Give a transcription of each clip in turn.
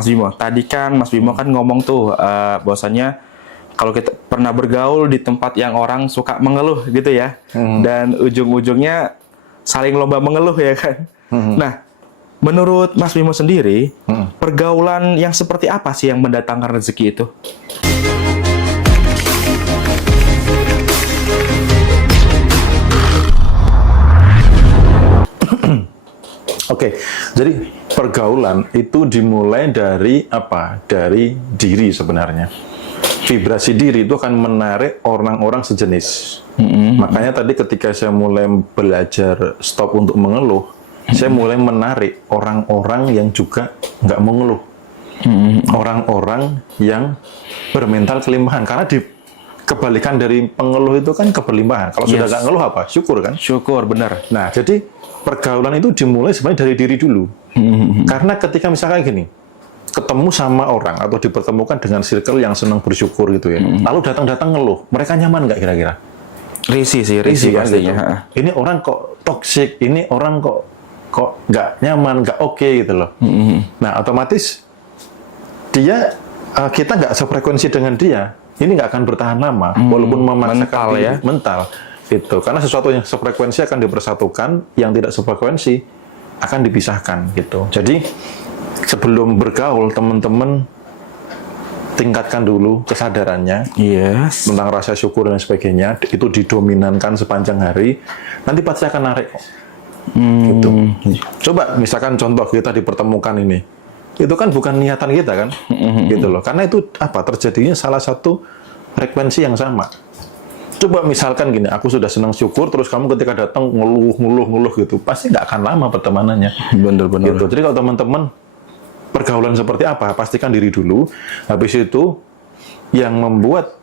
Mas Bimo, tadi kan Mas Bimo kan ngomong tuh bahwasanya kalau kita pernah bergaul di tempat yang orang suka mengeluh gitu ya, dan ujung-ujungnya saling lomba mengeluh ya kan. Nah, menurut Mas Bimo sendiri, pergaulan yang seperti apa sih yang mendatangkan rezeki itu? Oke, jadi pergaulan itu dimulai dari apa? Dari diri sebenarnya. Vibrasi diri itu akan menarik orang-orang sejenis. Makanya tadi ketika saya mulai belajar stop untuk mengeluh, saya mulai menarik orang-orang yang juga nggak mengeluh. Orang-orang yang bermental kelimpahan. Karena kebalikan dari pengeluh itu kan keberlimpahan. Kalau sudah nggak ngeluh apa? Syukur kan? Syukur, benar. Nah, jadi pergaulan itu dimulai sebenarnya dari diri dulu. Karena ketika misalkan gini, ketemu sama orang atau dipertemukan dengan circle yang senang bersyukur gitu ya, lalu datang-datang ngeluh, mereka nyaman nggak kira-kira? Risih Kan, pastinya. gitu. Ini orang kok toksik, ini orang kok nggak nyaman, nggak oke gitu loh. Nah, otomatis dia kita nggak sefrekuensi dengan dia, ini nggak akan bertahan lama, walaupun memaksakan mental. Gitu. Karena sesuatu yang sefrekuensi akan dipersatukan, yang tidak sefrekuensi akan dipisahkan gitu. Jadi sebelum bergaul, teman-teman tingkatkan dulu kesadarannya tentang rasa syukur dan sebagainya. Itu didominankan sepanjang hari. Nanti pasti akan narik kok. Gitu. Coba misalkan contoh kita dipertemukan ini, itu kan bukan niatan kita kan, gitu loh. Karena itu apa? Terjadinya salah satu frekuensi yang sama. Coba misalkan gini, aku sudah senang syukur, terus kamu ketika datang ngeluh gitu, pasti nggak akan lama pertemanannya. Bener-bener. Gitu. Jadi kalau teman-teman pergaulan seperti apa, pastikan diri dulu. Habis itu yang membuat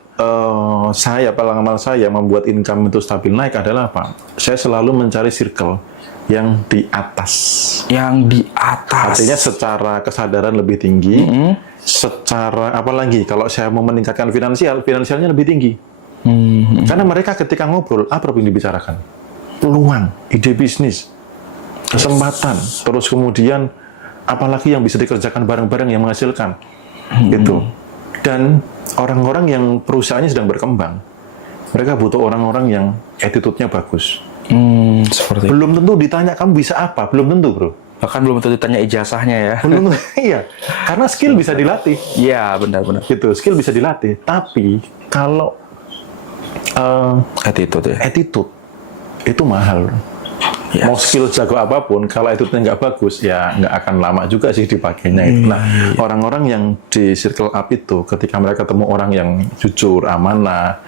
pengalaman saya membuat income itu stabil naik adalah apa? Saya selalu mencari circle yang di atas. Yang di atas. Artinya secara kesadaran lebih tinggi, secara apalagi kalau saya mau meningkatkan finansialnya lebih tinggi. Karena mereka ketika ngobrol, apa yang dibicarakan? Peluang, ide bisnis, kesempatan, terus kemudian apalagi yang bisa dikerjakan bareng-bareng yang menghasilkan, gitu. Dan orang-orang yang perusahaannya sedang berkembang, mereka butuh orang-orang yang attitude-nya bagus. Seperti belum tentu ditanya kamu bisa apa, belum tentu bro. Bahkan belum tentu ditanya ijazahnya ya. Belum tentu, iya. Karena skill bisa dilatih. Iya, benar-benar. Gitu, skill bisa dilatih. Tapi kalau attitude itu mahal. Mau skill jago apapun, kalau attitude-nya nggak bagus, ya nggak akan lama juga sih dipakainya. Nah, orang-orang yang di circle up itu, ketika mereka ketemu orang yang jujur, amanah,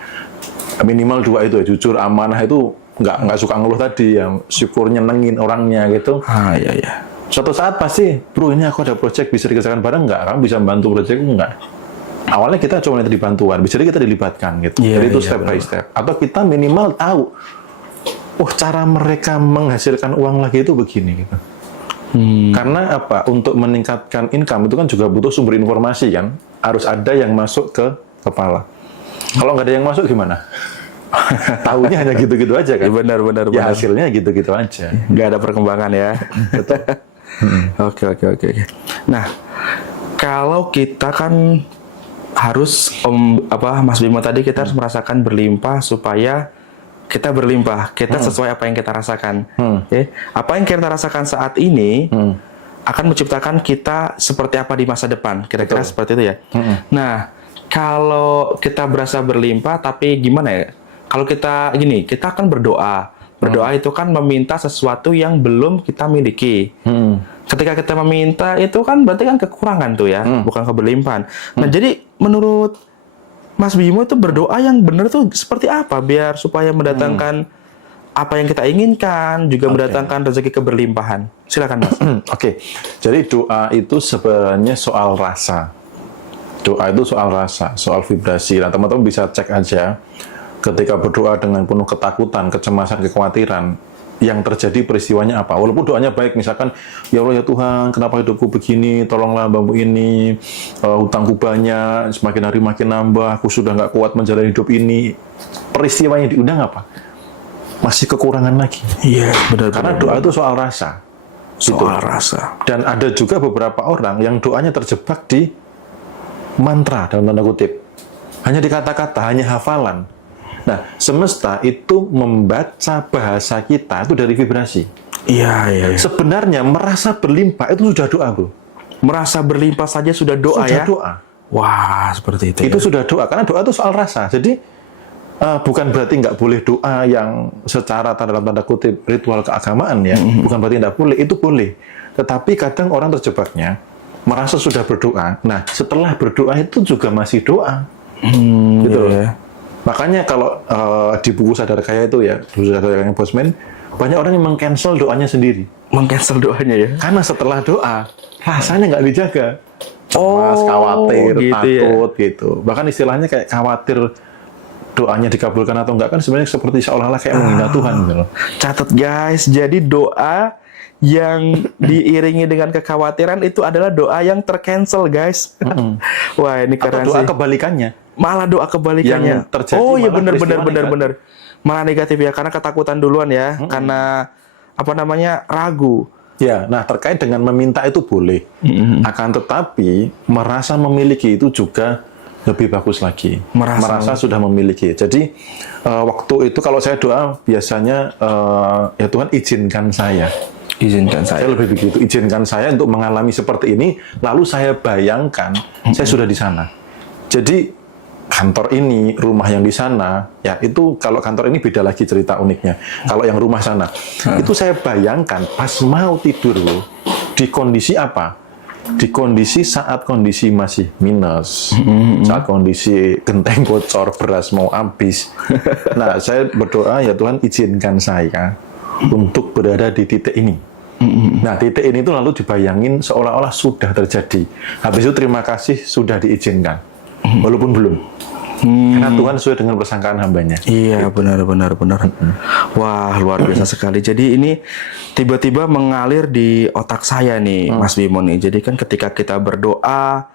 minimal dua itu ya, jujur, amanah itu nggak suka ngeluh tadi, yang syukur nyenengin orangnya gitu. Iya. Suatu saat pasti, bro ini aku ada project bisa dikerjakan bareng nggak? Kamu bisa bantu projectku nggak? Awalnya kita cuma minta dibantuan, bisa kita dilibatkan gitu. Jadi itu step by step. Atau kita minimal tahu, cara mereka menghasilkan uang lagi itu begini gitu. Karena apa? Untuk meningkatkan income itu kan juga butuh sumber informasi kan. Harus ada yang masuk ke kepala. Kalau nggak ada yang masuk gimana? Tahunya hanya gitu-gitu aja kan. Benar. Ya hasilnya gitu-gitu aja. Nggak ada perkembangan ya. Oke. Nah, kalau kita kan harus Mas Bimo tadi kita harus merasakan berlimpah supaya kita berlimpah, kita sesuai apa yang kita rasakan. Apa yang kita rasakan saat ini akan menciptakan kita seperti apa di masa depan, kira-kira seperti itu ya. Nah, kalau kita berasa berlimpah, tapi gimana ya? Kalau kita gini, kita akan berdoa. Berdoa itu kan meminta sesuatu yang belum kita miliki. Ketika kita meminta itu kan berarti kan kekurangan tuh ya, bukan keberlimpahan. Nah, jadi menurut Mas Bimo itu berdoa yang benar tuh seperti apa biar supaya mendatangkan apa yang kita inginkan, juga mendatangkan rezeki keberlimpahan. Silakan Mas. Oke. Jadi doa itu sebenarnya soal rasa. Doa itu soal rasa, soal vibrasi. Nah, teman-teman bisa cek aja ketika berdoa dengan penuh ketakutan, kecemasan, kekhawatiran, yang terjadi peristiwanya apa. Walaupun doanya baik, misalkan, ya Allah ya Tuhan, kenapa hidupku begini, tolonglah hambamu ini, hutangku banyak, semakin hari makin nambah, aku sudah nggak kuat menjalani hidup ini. Peristiwanya diundang apa? Masih kekurangan lagi. Iya, benar. Karena doa itu soal rasa. Soal rasa. Dan ada juga beberapa orang yang doanya terjebak di mantra dalam tanda kutip. Hanya di kata-kata, hanya hafalan. Nah, semesta itu membaca bahasa kita itu dari vibrasi. Iya. Sebenarnya merasa berlimpah itu sudah doa, bro. Merasa berlimpah saja sudah doa Sudah ya? doa. Wah, seperti itu. Itu sudah doa, karena doa itu soal rasa. Jadi, bukan berarti nggak boleh doa yang secara dalam tanda kutip ritual keagamaan ya. Bukan berarti nggak boleh, itu boleh. Tetapi kadang orang terjebaknya, merasa sudah berdoa. Nah, setelah berdoa itu juga masih doa. Gitu loh. Iya. Makanya kalau di buku Sadar Kaya itu ya, buku Sadar Kaya Bosman, banyak orang yang meng-cancel doanya sendiri. Meng-cancel doanya ya? Karena setelah doa, rasanya nggak dijaga. Oh, Cemas, khawatir, gitu takut, gitu. Bahkan istilahnya kayak khawatir doanya dikabulkan atau enggak, kan sebenarnya seperti seolah-olah kayak menghina Tuhan. Gitu loh. Catat guys, jadi doa yang diiringi dengan kekhawatiran itu adalah doa yang tercancel guys. Wah, ini Atau keren doa sih. kebalikannya. Malah doa kebalikannya. Yang terjadi Oh iya, malah peristiwa benar. Malah negatif ya, karena ketakutan duluan ya, karena apa namanya, ragu. Ya, nah terkait dengan meminta itu boleh. Akan tetapi merasa memiliki itu juga lebih bagus lagi. Merasa sudah memiliki. Jadi waktu itu kalau saya doa biasanya ya Tuhan izinkan saya. Izinkan saya. Saya lebih begitu, izinkan saya untuk mengalami seperti ini, lalu saya bayangkan saya sudah di sana. Jadi kantor ini, rumah yang di sana, ya itu kalau kantor ini beda lagi cerita uniknya. Kalau yang rumah sana, itu saya bayangkan pas mau tidur loh, di kondisi apa? Di kondisi saat kondisi masih minus, saat kondisi genteng bocor, beras mau habis. Nah, saya berdoa, ya Tuhan izinkan saya untuk berada di titik ini. Nah, titik ini itu lalu dibayangin seolah-olah sudah terjadi. Habis itu terima kasih sudah diizinkan, walaupun belum. Karena Tuhan sesuai dengan persangkaan hambanya. Iya, benar. Wah, luar biasa sekali. Jadi ini tiba-tiba mengalir di otak saya nih, Mas Bimo nih. Jadi kan ketika kita berdoa,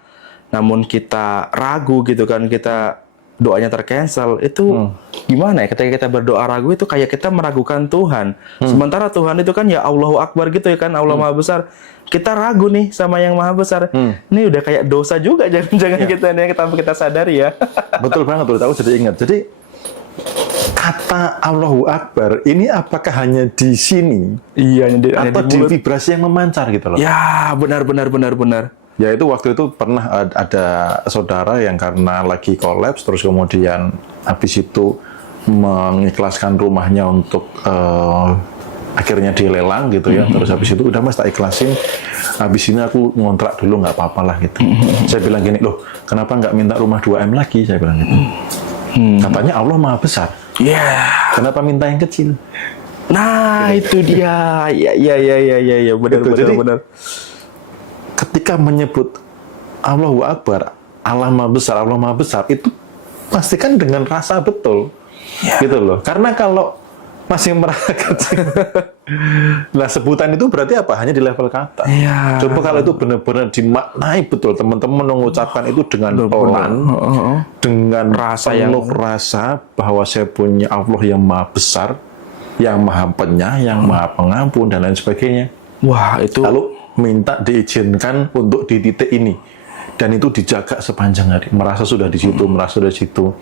namun kita ragu gitu kan, kita doanya tercancel, itu gimana ya? Ketika kita berdoa ragu itu kayak kita meragukan Tuhan. Sementara Tuhan itu kan ya Allahu Akbar gitu ya kan, Allah Maha Besar. Kita ragu nih sama yang Maha Besar. Ini udah kayak dosa juga, jangan-jangan kita sadari ya. Betul banget, betul. Aku jadi ingat. Jadi kata Allahu Akbar ini apakah hanya di sini? Iya, atau di vibrasi yang memancar gitu loh? Ya, benar. Ya itu waktu itu pernah ada saudara yang karena lagi kolaps, terus kemudian habis itu mengikhlaskan rumahnya untuk akhirnya dilelang gitu ya. Terus habis itu udah Mas tak ikhlasin, habis ini aku ngontrak dulu nggak apa-apa lah gitu. Saya bilang gini, loh kenapa nggak minta rumah 2M lagi? Saya bilang gitu. Katanya Allah Maha Besar. Kenapa minta yang kecil? Nah itu dia. Ya benar. Ketika menyebut Allahu Akbar, Allah Maha Besar, itu pastikan dengan rasa betul, gitu loh. Karena kalau masih merasa kecil, nah sebutan itu berarti apa? Hanya di level kata. Coba kalau itu benar-benar dimaknai betul, teman-teman mengucapkan itu dengan pelan, dengan penuh rasa bahwa saya punya Allah yang Maha Besar, yang Maha Penyayang, Maha Pengampun dan lain sebagainya. Wah itu. Lalu minta diizinkan untuk di titik ini, dan itu dijaga sepanjang hari. Merasa sudah di situ, merasa sudah di situ.